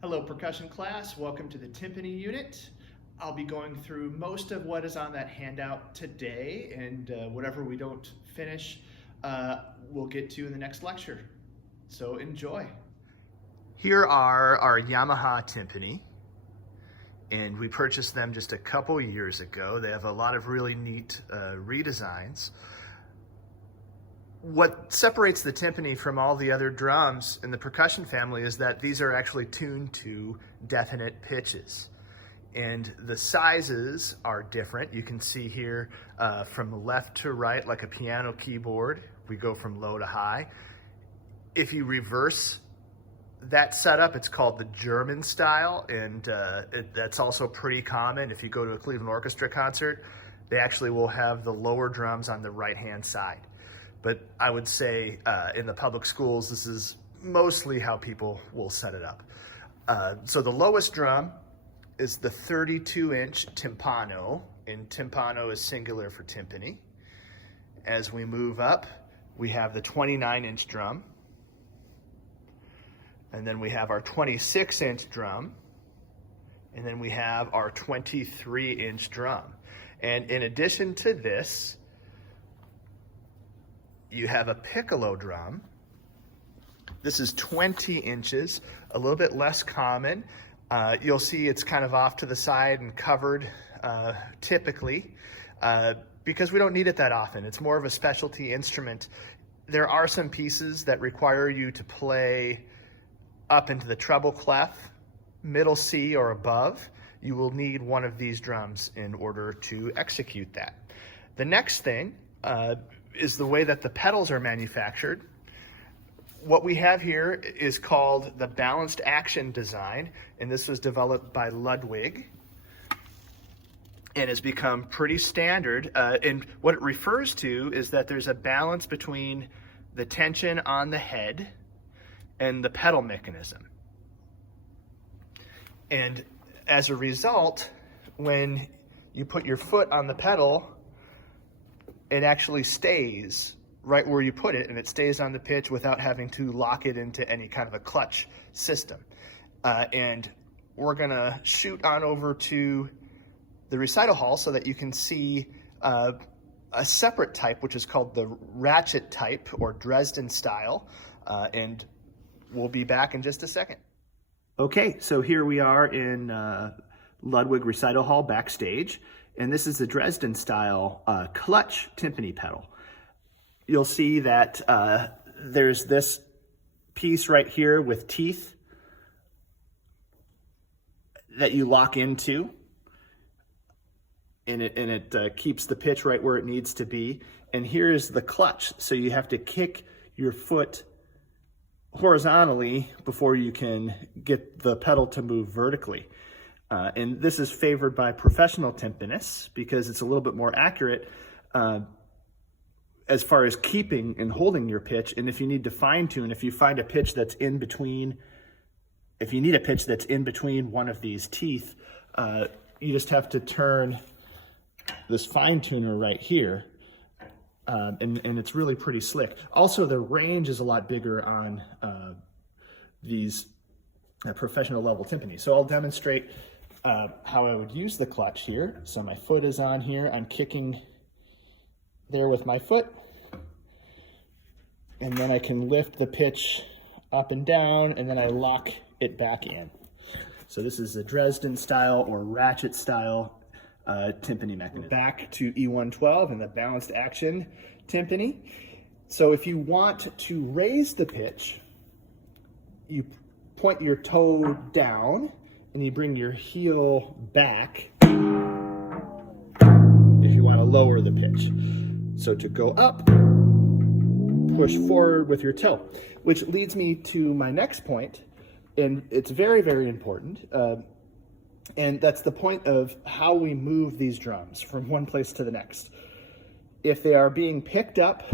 Hello percussion class, welcome to the timpani unit. I'll be going through most of what is on that handout today, and whatever we don't finish, we'll get to in the next lecture. So enjoy. Here are our Yamaha timpani, and we purchased them just a couple years ago. They have a lot of really neat redesigns. What separates the timpani from all the other drums in the percussion family is that these are actually tuned to definite pitches. And the sizes are different. You can see here from left to right, like a piano keyboard, we go from low to high. If you reverse that setup, it's called the German style, and that's also pretty common. If you go to a Cleveland Orchestra concert, they actually will have the lower drums on the right-hand side. But I would say in the public schools, this is mostly how people will set it up. So the lowest drum is the 32-inch timpano, and timpano is singular for timpani. As we move up, we have the 29-inch drum, and then we have our 26-inch drum, and then we have our 23-inch drum. And in addition to this, you have a piccolo drum. This is 20 inches, a little bit less common. You'll see it's kind of off to the side and covered typically because we don't need it that often. It's more of a specialty instrument. There are some pieces that require you to play up into the treble clef, middle C or above. You will need one of these drums in order to execute that. The next thing is the way that the pedals are manufactured. What we have here is called the balanced action design, and this was developed by Ludwig and has become pretty standard. And what it refers to is that there's a balance between the tension on the head and the pedal mechanism. And as a result, when you put your foot on the pedal, it actually stays right where you put it, and it stays on the pitch without having to lock it into any kind of a clutch system. And we're gonna shoot on over to the recital hall so that you can see a separate type, which is called the ratchet type or Dresden style. And we'll be back in just a second. Okay, so here we are in Ludwig Recital Hall backstage. And this is the Dresden style clutch timpani pedal. You'll see that there's this piece right here with teeth that you lock into, and it keeps the pitch right where it needs to be. And here's the clutch, so you have to kick your foot horizontally before you can get the pedal to move vertically. And this is favored by professional timpanists because it's a little bit more accurate as far as keeping and holding your pitch. And if you need to fine tune, if you find a pitch that's in between, if you need a pitch that's in between one of these teeth, you just have to turn this fine tuner right here. And it's really pretty slick. Also, the range is a lot bigger on these professional level timpani. So I'll demonstrate how I would use the clutch here. So my foot is on here, I'm kicking there with my foot, and then I can lift the pitch up and down, and then I lock it back in. So this is the Dresden style or ratchet style timpani mechanism. Back to E112 and the balanced action timpani. So if you want to raise the pitch, you point your toe down and you bring your heel back if you want to lower the pitch. So to go up, push forward with your toe, which leads me to my next point, and it's very, very important. And that's the point of how we move these drums from one place to the next. If they are being picked up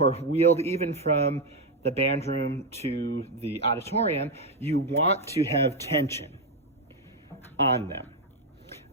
or wheeled even from the band room to the auditorium, you want to have tension on them.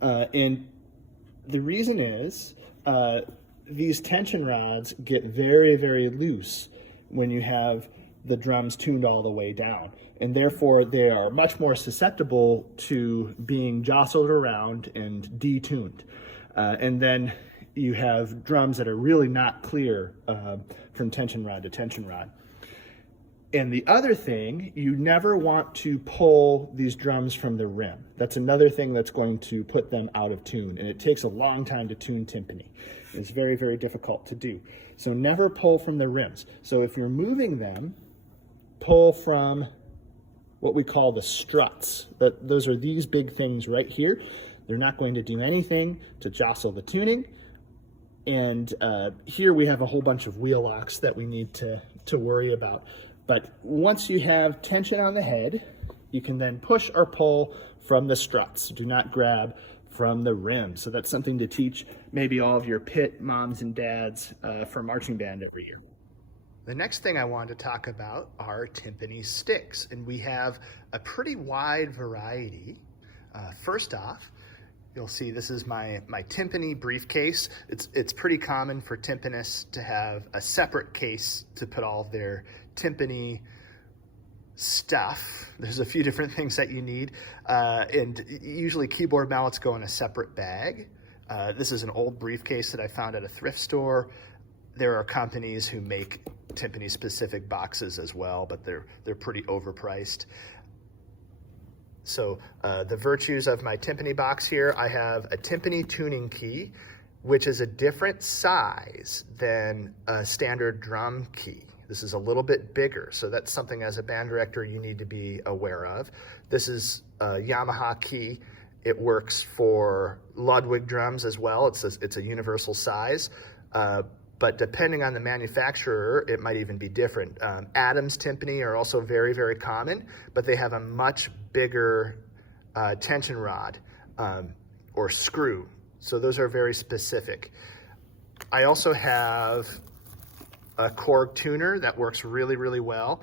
And the reason is these tension rods get very, very loose when you have the drums tuned all the way down. And therefore they are much more susceptible to being jostled around and detuned. And then you have drums that are really not clear from tension rod to tension rod. And the other thing, you never want to pull these drums from the rim. That's another thing that's going to put them out of tune. And it takes a long time to tune timpani. It's very, very difficult to do. So never pull from the rims. So if you're moving them, pull from what we call the struts. Those are these big things right here. They're not going to do anything to jostle the tuning. And here we have a whole bunch of wheel locks that we need to worry about. But once you have tension on the head, you can then push or pull from the struts. Do not grab from the rim. So that's something to teach maybe all of your pit moms and dads for marching band every year. The next thing I wanted to talk about are timpani sticks. And we have a pretty wide variety. First off, you'll see this is my timpani briefcase. It's pretty common for timpanists to have a separate case to put all of their timpani stuff. There's a few different things that you need, and usually keyboard mallets go in a separate bag. This is an old briefcase that I found at a thrift store. There are companies who make timpani specific boxes as well, but they're pretty overpriced. So the virtues of my timpani box here, I have a timpani tuning key, which is a different size than a standard drum key. This is a little bit bigger, so that's something as a band director you need to be aware of. This is a Yamaha key. It works for Ludwig drums as well. It's a universal size, but depending on the manufacturer, it might even be different. Adams timpani are also very, very common, but they have a much bigger tension rod or screw. So those are very specific. I also have a Korg tuner that works really, really well.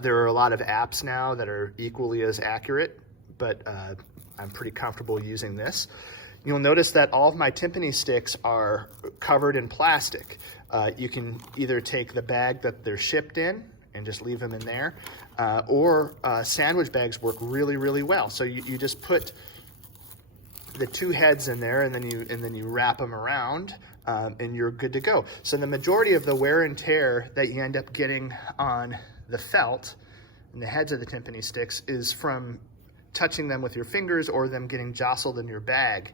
There are a lot of apps now that are equally as accurate, but I'm pretty comfortable using this. You'll notice that all of my timpani sticks are covered in plastic. You can either take the bag that they're shipped in and just leave them in there, or sandwich bags work really, really well. So you just put the two heads in there, and then you wrap them around, and you're good to go. So the majority of the wear and tear that you end up getting on the felt and the heads of the timpani sticks is from touching them with your fingers or them getting jostled in your bag.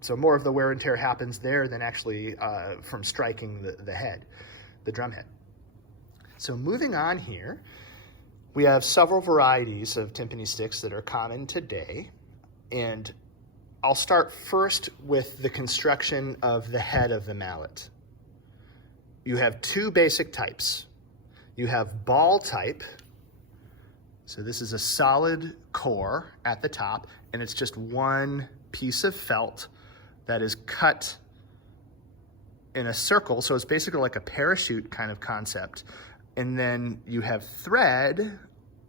So more of the wear and tear happens there than actually from striking the head, the drum head. So moving on here, we have several varieties of timpani sticks that are common today. And I'll start first with the construction of the head of the mallet. You have two basic types. You have ball type. So this is a solid core at the top, and it's just one piece of felt that is cut in a circle. So it's basically like a parachute kind of concept. And then you have thread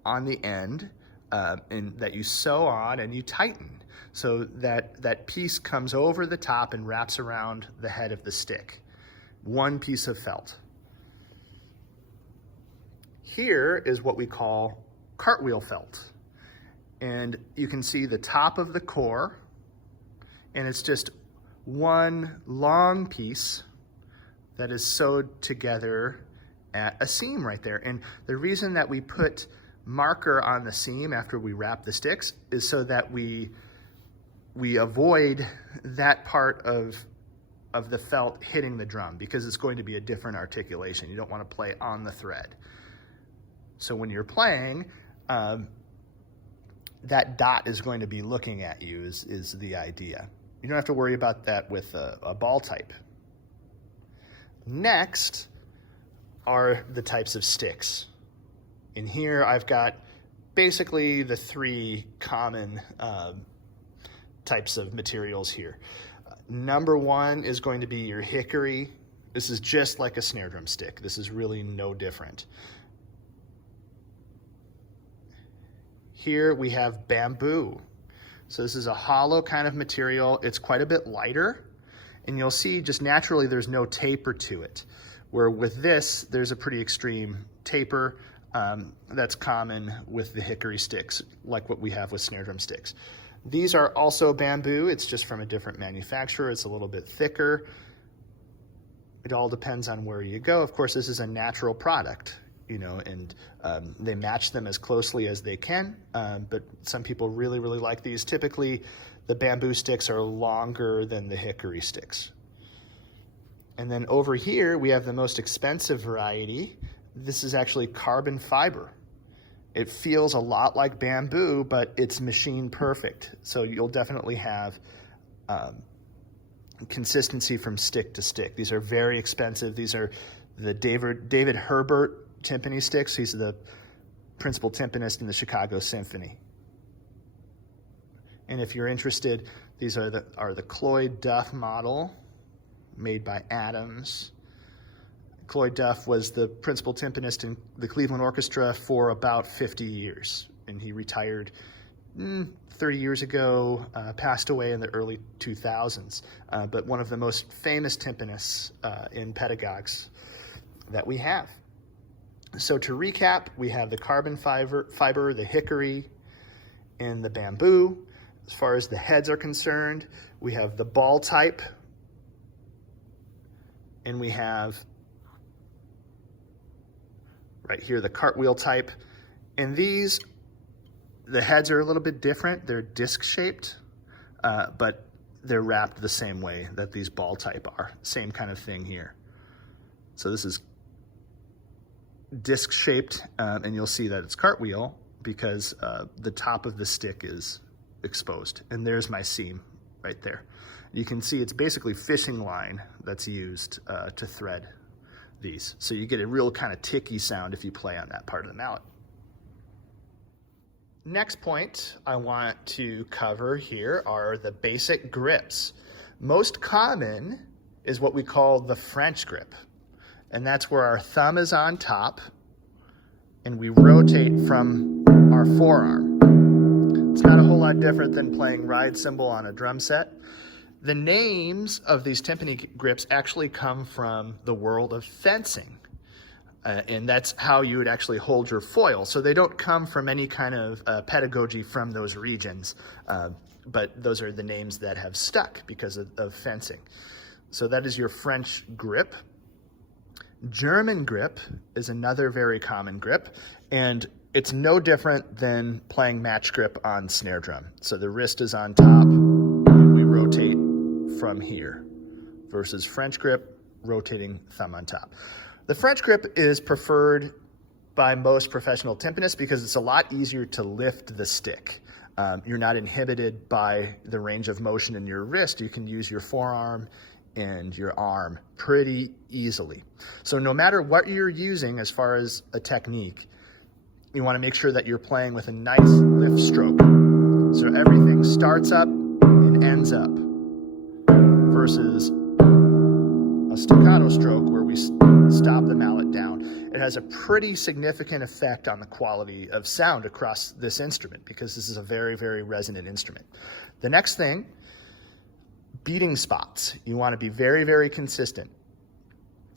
on the end and that you sew on and you tighten. So that piece comes over the top and wraps around the head of the stick. One piece of felt. Here is what we call cartwheel felt. And you can see the top of the core, and it's just one long piece that is sewed together at a seam right there. And the reason that we put marker on the seam after we wrap the sticks is so that we avoid that part of the felt hitting the drum, because it's going to be a different articulation. You don't want to play on the thread. So when you're playing, that dot is going to be looking at you is the idea. You don't have to worry about that with a ball type. Next are the types of sticks. In here I've got basically the three common types of materials here. Number one is going to be your hickory. This is just like a snare drum stick. This is really no different. Here we have bamboo. So this is a hollow kind of material. It's quite a bit lighter, and you'll see just naturally there's no taper to it. where with this, there's a pretty extreme taper that's common with the hickory sticks, like what we have with snare drum sticks. These are also bamboo. It's just from a different manufacturer. It's a little bit thicker. It all depends on where you go. Of course, this is a natural product, you know, and they match them as closely as they can, but some people really, really like these. Typically, the bamboo sticks are longer than the hickory sticks. And then over here, we have the most expensive variety. This is actually carbon fiber. It feels a lot like bamboo, but it's machine perfect. So you'll definitely have consistency from stick to stick. These are very expensive. These are the David Herbert timpani sticks. He's the principal timpanist in the Chicago Symphony. And if you're interested, these are the Cloyd Duff model made by Adams. Cloyd Duff was the principal timpanist in the Cleveland Orchestra for about 50 years, and he retired 30 years ago, passed away in the early 2000s, but one of the most famous timpanists in pedagogues that we have. So to recap, we have the carbon fiber, the hickory, and the bamboo. As far as the heads are concerned, we have the ball type, and we have right here the cartwheel type. And these, the heads are a little bit different. They're disc shaped, but they're wrapped the same way that these ball type are. Same kind of thing here. So this is disc shaped, and you'll see that it's cartwheel because the top of the stick is exposed. And there's my seam right there. You can see it's basically fishing line that's used to thread these. So you get a real kind of ticky sound if you play on that part of the mallet. Next point I want to cover here are the basic grips. Most common is what we call the French grip. And that's where our thumb is on top and we rotate from our forearm. It's not a whole lot different than playing ride cymbal on a drum set. The names of these timpani grips actually come from the world of fencing. And that's how you would actually hold your foil. So they don't come from any kind of pedagogy from those regions, but those are the names that have stuck because of fencing. So that is your French grip. German grip is another very common grip, and it's no different than playing match grip on snare drum. So the wrist is on top, and we rotate from here, versus French grip, rotating thumb on top. The French grip is preferred by most professional timpanists because it's a lot easier to lift the stick. You're not inhibited by the range of motion in your wrist. You can use your forearm and your arm pretty easily. So no matter what you're using as far as a technique, you want to make sure that you're playing with a nice lift stroke. So everything starts up and ends up versus a staccato stroke where we stop the mallet down. It has a pretty significant effect on the quality of sound across this instrument because this is a very, very resonant instrument. The next thing, beating spots. You want to be very, very consistent.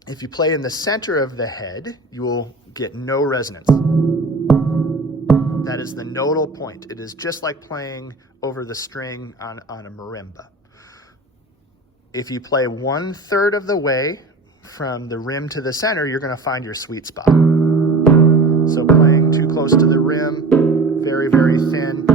If you play in the center of the head, you will get no resonance. That is the nodal point. It is just like playing over the string on a marimba. If you play 1/3 of the way from the rim to the center, you're going to find your sweet spot. So playing too close to the rim, very, very thin,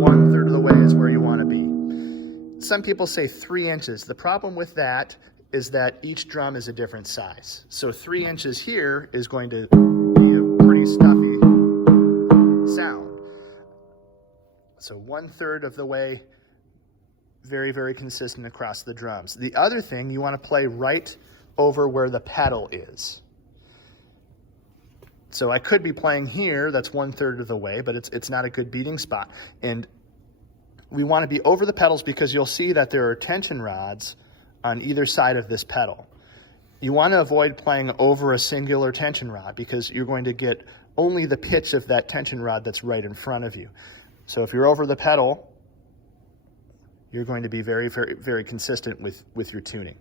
1/3 of the way is where you want to be. Some people say 3 inches. The problem with that is that each drum is a different size. So 3 inches here is going to be a pretty stuffy sound. So 1/3 of the way, very, very consistent across the drums. The other thing, you want to play right over where the pedal is. So I could be playing here, that's 1/3 of the way, but it's not a good beating spot. And we want to be over the pedals because you'll see that there are tension rods on either side of this pedal. You want to avoid playing over a singular tension rod because you're going to get only the pitch of that tension rod that's right in front of you. So if you're over the pedal, you're going to be very, very, very consistent with your tuning.